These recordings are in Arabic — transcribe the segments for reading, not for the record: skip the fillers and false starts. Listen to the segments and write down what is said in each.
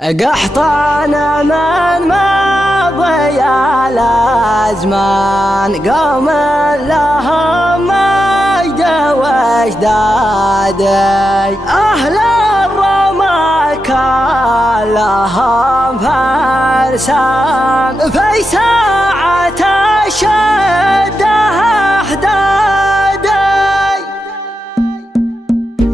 قحطان من ماضي الأزمان قوم لهم مجد واجدادي أهل الرمى كان لهم فرسان في ساعة الشدة أحدادي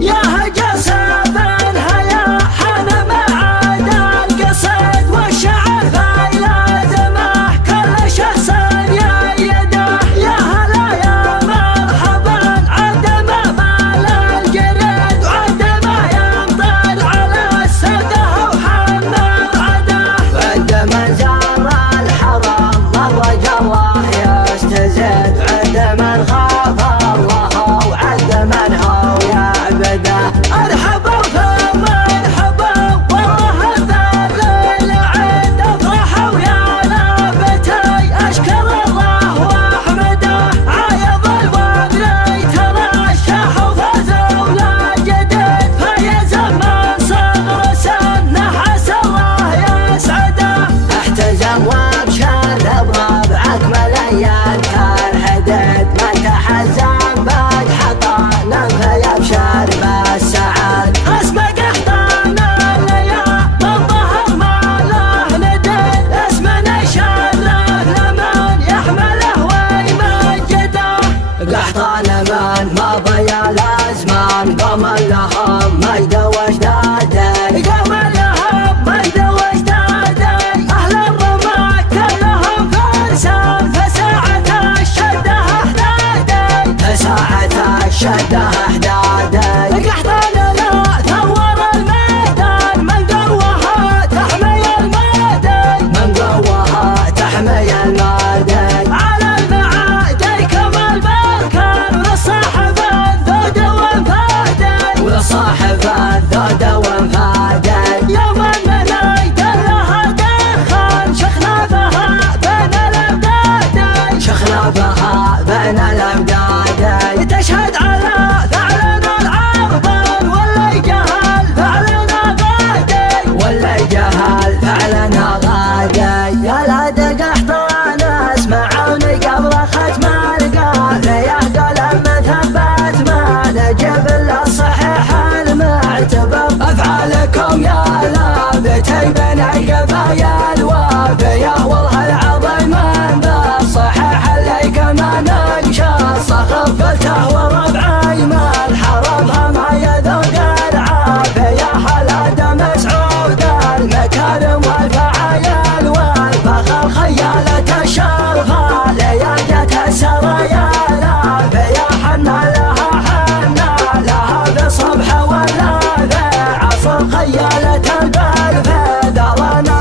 يا جسد الهيا حن معاد القصيد والشعر في لازمه كل شخص يده يا هلا يا مرحبا عد ما بال الجريد وعد ما يمطر على السده وحمر عده عد من زار الحرم مر جواه يستزيد عد من خاف الله وعد من هو يعبده ارحبوا فمرحبا والله الذل العيد افرحوا يا نابتي اشكر الله واحمده عايض الوبر يترشح وفازوا لا جديد فيز من صغر سنه عسى الله يسعده احتزم وابشر بربعك مليان كالحديد ما تحزن بعد حطانا فيبشر بالسعد اسمه قحطان الليا من ظهر ما له نديد اسمه نشر لمن يحمله ويمجده قحطان من ماضي الازمان قوم لهم مجد واجدادي قوم لهم مجد واجدادي اهل الرمى كلهم فرسان فساعة الشدة احدادي فساعة الشدة احدادي قحطان لا ثور الميدان من قوها تحمي المادي من قوها تحمي المادي على المعادي كما البركان وللصاحب الذود وانفادي وللصاحب الذود وانفادي يوم المنايد لها دخان شخنا بها بين الابدادي شخنا بها بين الابدادي تشهد على ثعلن العربان واللي جهل فعلنا غادي واللي جهل فعلنا غادي يا لاد قحطان اسمعوني قبل ختم القال يا قلم ثبت ما نجيب الا الصحيح المعتبر افعالكم يا لابتي بين القبايا الوافيه والله العظيم من بالصحيح اللي كما نقش الصخر قلته وربعي ما الحرم ما يذوق العافيه حلاد مسعود المكارم والفعايل والفخر خيالة الشرفه لياقة السرايا العافيه حنا لها بالصبح ولا في عصر خيالة البلفه دارنا